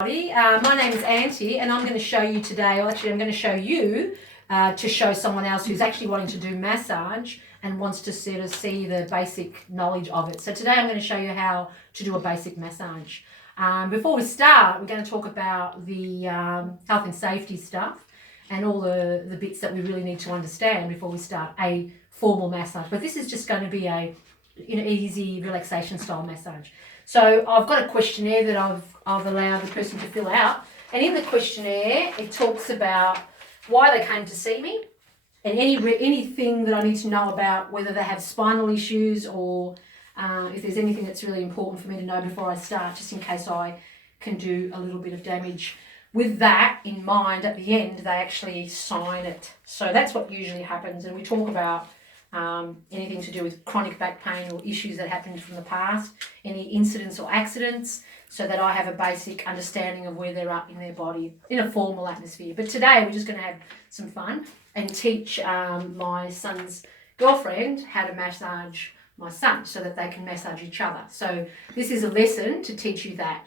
My name is Auntie, and I'm going to show you today, or actually I'm going to show you to show someone else who's actually wanting to do massage and wants to sort of see the basic knowledge of it. So today I'm going to show you how to do a basic massage. Before we start, we're going to talk about the health and safety stuff and all the bits that we really need to understand before we start a formal massage. But this is just going to be a easy relaxation style massage. So I've got a questionnaire that I've allowed the person to fill out, and in the questionnaire it talks about why they came to see me and anything that I need to know about whether they have spinal issues or if there's anything that's really important for me to know before I start, just in case I can do a little bit of damage. With that in mind, at the end they actually sign it. So that's what usually happens, and we talk about anything to do with chronic back pain or issues that happened from the past, any incidents or accidents, so that I have a basic understanding of where they're at in their body in a formal atmosphere. But today we're just going to have some fun and teach my son's girlfriend how to massage my son so that they can massage each other. So this is a lesson to teach you that.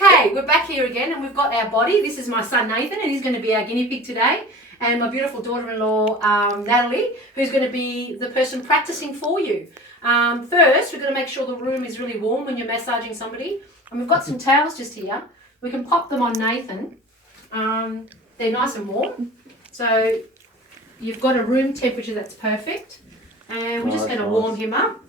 Okay, we're back here again and we've got our body. This is my son Nathan, and he's going to be our guinea pig today. And my beautiful daughter-in-law, Natalie, who's going to be the person practicing for you. First, we're going to make sure the room is really warm when you're massaging somebody. And we've got some towels just here. We can pop them on Nathan. They're nice and warm. So you've got a room temperature that's perfect. And we're just going to warm him up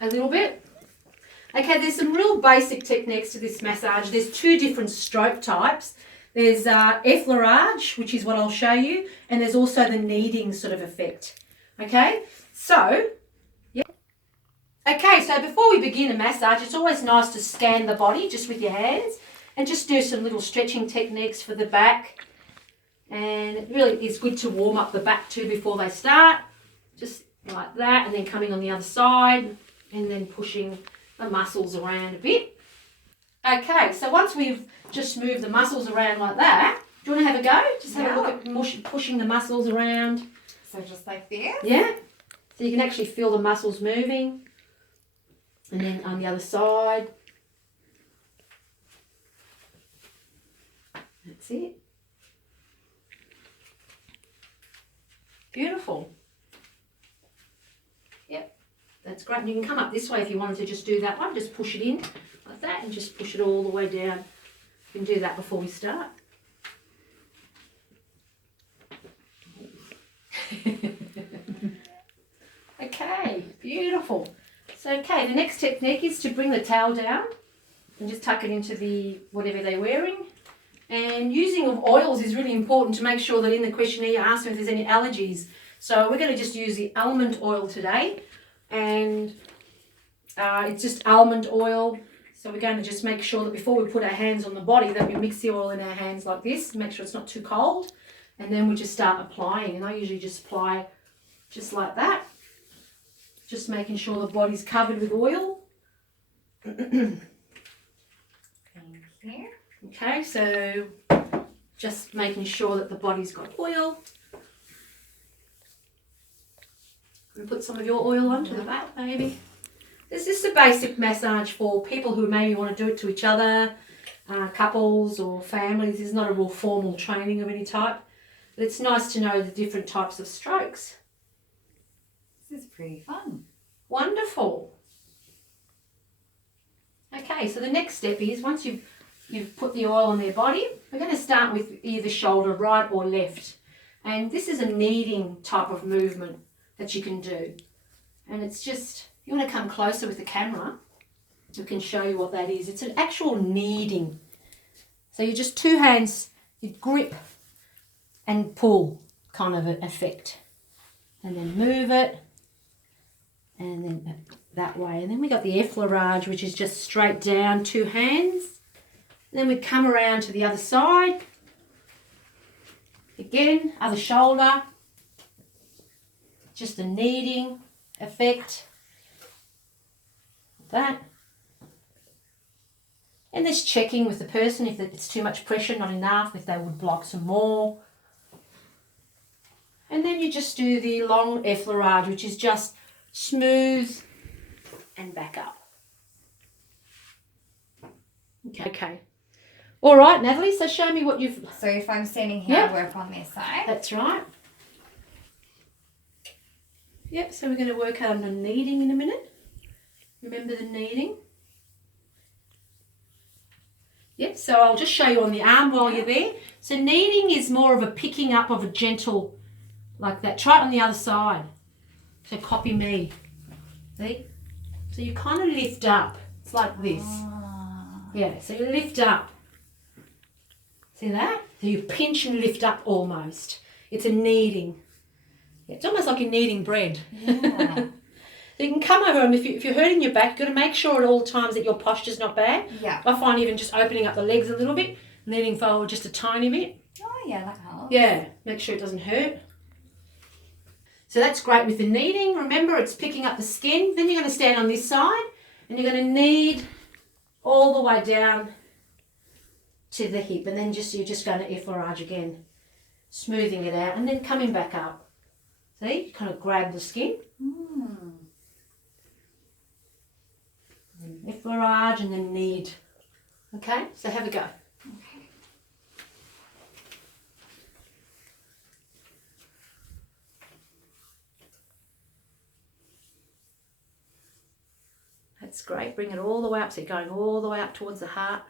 a little bit. Okay, there's some real basic techniques to this massage. There's two different stroke types. There's effleurage, which is what I'll show you, and there's also the kneading sort of effect. Okay, so, yeah. Okay, so before we begin a massage, it's always nice to scan the body just with your hands and just do some little stretching techniques for the back. And it really is good to warm up the back too before they start, just like that, and then coming on the other side and then pushing the muscles around a bit. Okay, so once we've just moved the muscles around like that, do you want to have a go? Just have a look at pushing the muscles around. So just like this? Yeah. So you can actually feel the muscles moving. And then on the other side. That's it. Beautiful. Yep, that's great. And you can come up this way if you wanted to just do that one. Just push it in like that and just push it all the way down. You can do that before we start. Okay, beautiful. So, okay, the next technique is to bring the towel down and just tuck it into the whatever they're wearing. And using of oils is really important to make sure that in the questionnaire you ask them if there's any allergies. So we're going to just use the almond oil today, and it's just almond oil. So we're going to just make sure that before we put our hands on the body that we mix the oil in our hands like this, make sure it's not too cold, and then we just start applying. And I usually just apply just like that, just making sure the body's covered with oil. Okay, so just making sure that the body's got oil. And put some of your oil onto the back maybe. This is a basic massage for people who maybe want to do it to each other, couples or families. It's not a real formal training of any type. But it's nice to know the different types of strokes. This is pretty fun. Wonderful. Okay, so the next step is once you've put the oil on their body, we're going to start with either shoulder, right or left. And this is a kneading type of movement that you can do. And it's just, you want to come closer with the camera, we can show you what that is. It's an actual kneading. So you just two hands, you grip and pull kind of an effect. And then move it. And then that way. And then we got the effleurage, which is just straight down, two hands. And then we come around to the other side. Again, other shoulder. Just a kneading effect. That. And just checking with the person if it's too much pressure, not enough, if they would block some more. And then you just do the long effleurage, which is just smooth and back up. Okay. All right, Natalie, so show me what you've... So if I'm standing here, Yep. I work on this side. That's right. Yep, so we're going to work on the kneading in a minute. Remember the kneading? Yep, so I'll just show you on the arm while you're there. So kneading is more of a picking up of a gentle, like that. Try it on the other side. So copy me. See? So you kind of lift up. It's like this. Yeah, so you lift up. See that? So you pinch and lift up almost. It's a kneading. Yeah, it's almost like you're kneading bread. Yeah. So you can come over and if you're hurting your back, you've got to make sure at all times that your posture's not bad. Yeah. I find even just opening up the legs a little bit, leaning forward just a tiny bit. Oh, yeah, that helps. Yeah, make sure it doesn't hurt. So that's great with the kneading. Remember, it's picking up the skin. Then you're going to stand on this side and you're going to knead all the way down to the hip. And then you're just going to effleurage again, smoothing it out and then coming back up. See, you kind of grab the skin. Effleurage and then knead. Okay, so have a go. Okay. That's great. Bring it all the way up. So you're going all the way up towards the heart.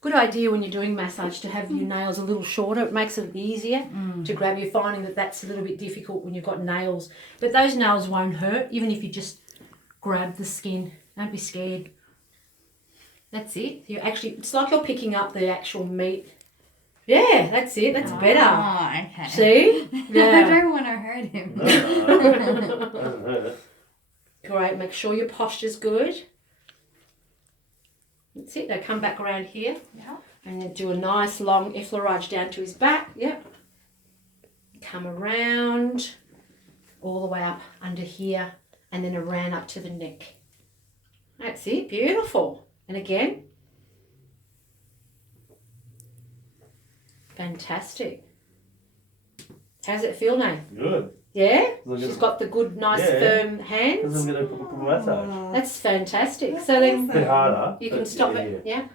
Good idea when you're doing massage to have your nails a little shorter. It makes it easier to grab. You're finding that that's a little bit difficult when you've got nails. But those nails won't hurt, even if you just grab the skin. Don't be scared. That's it. You actually, it's like you're picking up the actual meat. Yeah, that's it. That's better. Oh, okay. See? I Yeah. don't want to hurt him. No, doesn't hurt. Great. Make sure your posture's good. That's it. Now come back around here. Yeah. And then do a nice long effleurage down to his back. Yep. Come around all the way up under here and then around up to the neck. That's it. Beautiful. And again. Fantastic. How does it feel now? Good. Yeah? Look at She's it. got the good, nice, Yeah. firm Because hands. I'm going to put a massage. That's fantastic. That's So then A bit harder. you but can stop yeah, it. Yeah.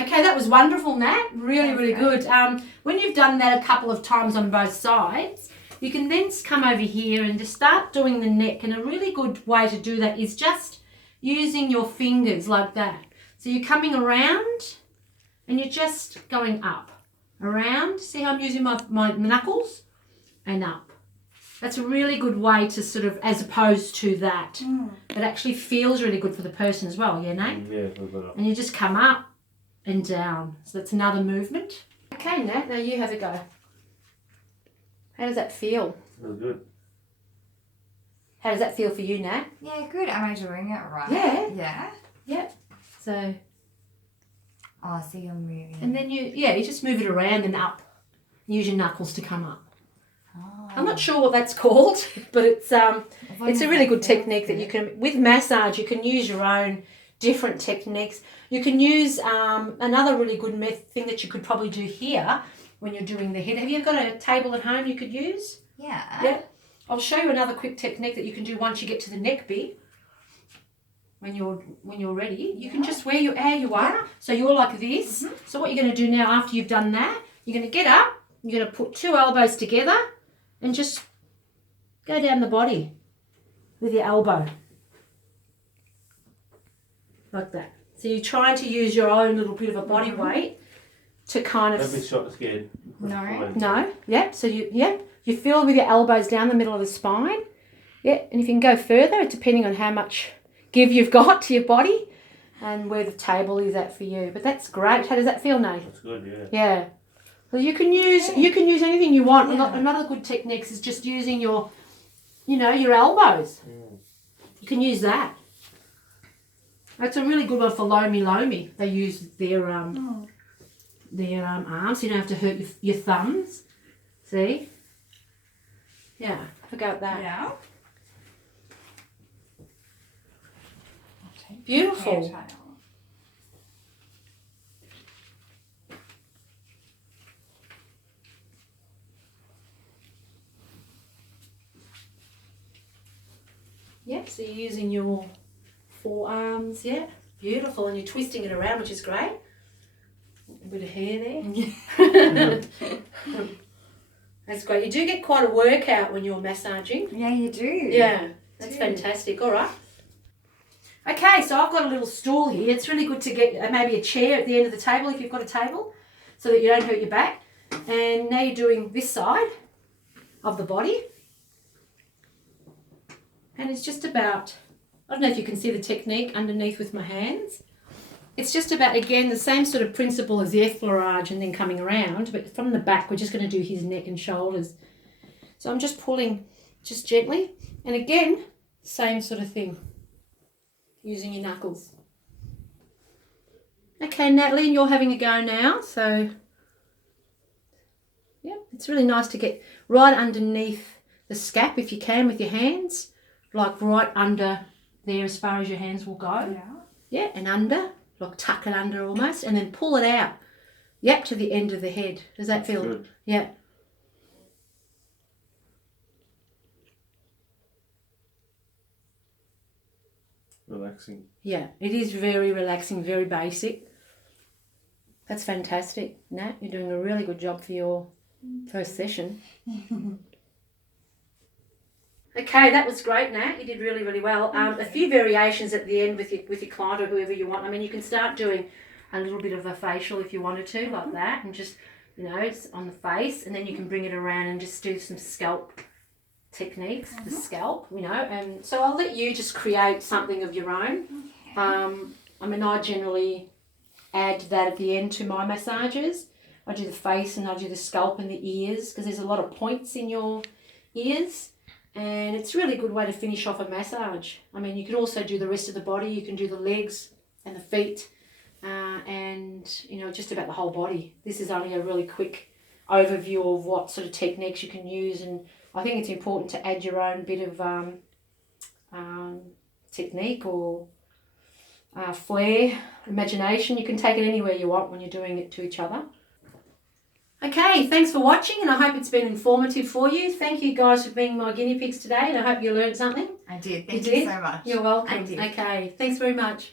Okay, that was wonderful, Nat. Really, That's really great. good. When you've done that a couple of times on both sides, you can then come over here and just start doing the neck. And a really good way to do that is just using your fingers like that. So you're coming around and you're just going up, around. See how I'm using my knuckles? And up. That's a really good way to sort of, as opposed to that. It actually feels really good for the person as well, yeah, Nat? Yeah, feels better. And you just come up and down. So that's another movement. Okay, Nat, now you have a go. How does that feel? Feels good. How does that feel for you, Nat? Yeah, good. Am I doing it right? Yeah. Yeah. Yep. So, Oh, so you're moving. and then you just move it around and up. Use your knuckles to come up. Oh. I'm not sure what that's called, but it's As long it's a as really that good feels technique that good. you can, with massage, you can use your own different techniques. You can use another really good thing that you could probably do here when you're doing the head. Have you got a table at home you could use? Yeah. Yeah. I'll show you another quick technique that you can do once you get to the neck bit. When you're ready, you can just where you are. So you're like this. So what you're going to do now after you've done that, you're going to get up. You're going to put two elbows together and just go down the body with your elbow. Like that. So you're trying to use your own little bit of a body weight to kind Don't be of... shot scared. No. Fine. No, yep. So you feel with your elbows down the middle of the spine. Yeah, and if you can go further, depending on how much give you've got to your body and where the table is at for you. But that's great. How does that feel, Nate? That's good, yeah. Yeah. Well, you can use anything you want. Yeah. Another good technique is just using your elbows. Mm. You can use that. That's a really good one for Lomi Lomi. They use their arms. So you don't have to hurt your thumbs. See? Yeah. Have a go at that. Yeah. Beautiful. Hair tie off. Yep, so you're using your your forearms. Yeah, beautiful. And you're twisting it around, which is great. A bit of hair there. That's great. You do get quite a workout when you're massaging. Yeah, you do. Yeah, that's fantastic. All right. Okay, so I've got a little stool here. It's really good to get maybe a chair at the end of the table if you've got a table so that you don't hurt your back. And now you're doing this side of the body. And it's just about, I don't know if you can see the technique underneath with my hands. It's just about, again, the same sort of principle as the effleurage and then coming around, but from the back, we're just going to do his neck and shoulders. So I'm just pulling just gently. And again, same sort of thing, using your knuckles. Okay, Natalie, you're having a go now. So, yeah, it's really nice to get right underneath the scap if you can with your hands, like right under there as far as your hands will go. Yeah. Yeah, and under. Like tuck it under almost, and then pull it out. Yep, to the end of the head. Does that feel Good. Yeah. Relaxing. Yeah, it is very relaxing, very basic. That's fantastic. Nat, you're doing a really good job for your first session. Okay, that was great, Nat. You did really, really well. A few variations at the end with your client or whoever you want. I mean, you can start doing a little bit of a facial if you wanted to, like that, and just, you know, it's on the face, and then you can bring it around and just do some scalp techniques, the scalp, you know. And so I'll let you just create something of your own. I mean, I generally add that at the end to my massages. I do the face and I do the scalp and the ears because there's a lot of points in your ears. And it's a really good way to finish off a massage. I mean, you can also do the rest of the body. You can do the legs and the feet and, you know, just about the whole body. This is only a really quick overview of what sort of techniques you can use. And I think it's important to add your own bit of technique or flair, imagination. You can take it anywhere you want when you're doing it to each other. Okay, thanks for watching, and I hope it's been informative for you. Thank you guys for being my guinea pigs today, and I hope you learned something. I did. Thank You you did? so much. You're welcome. I did. Okay, thanks very much.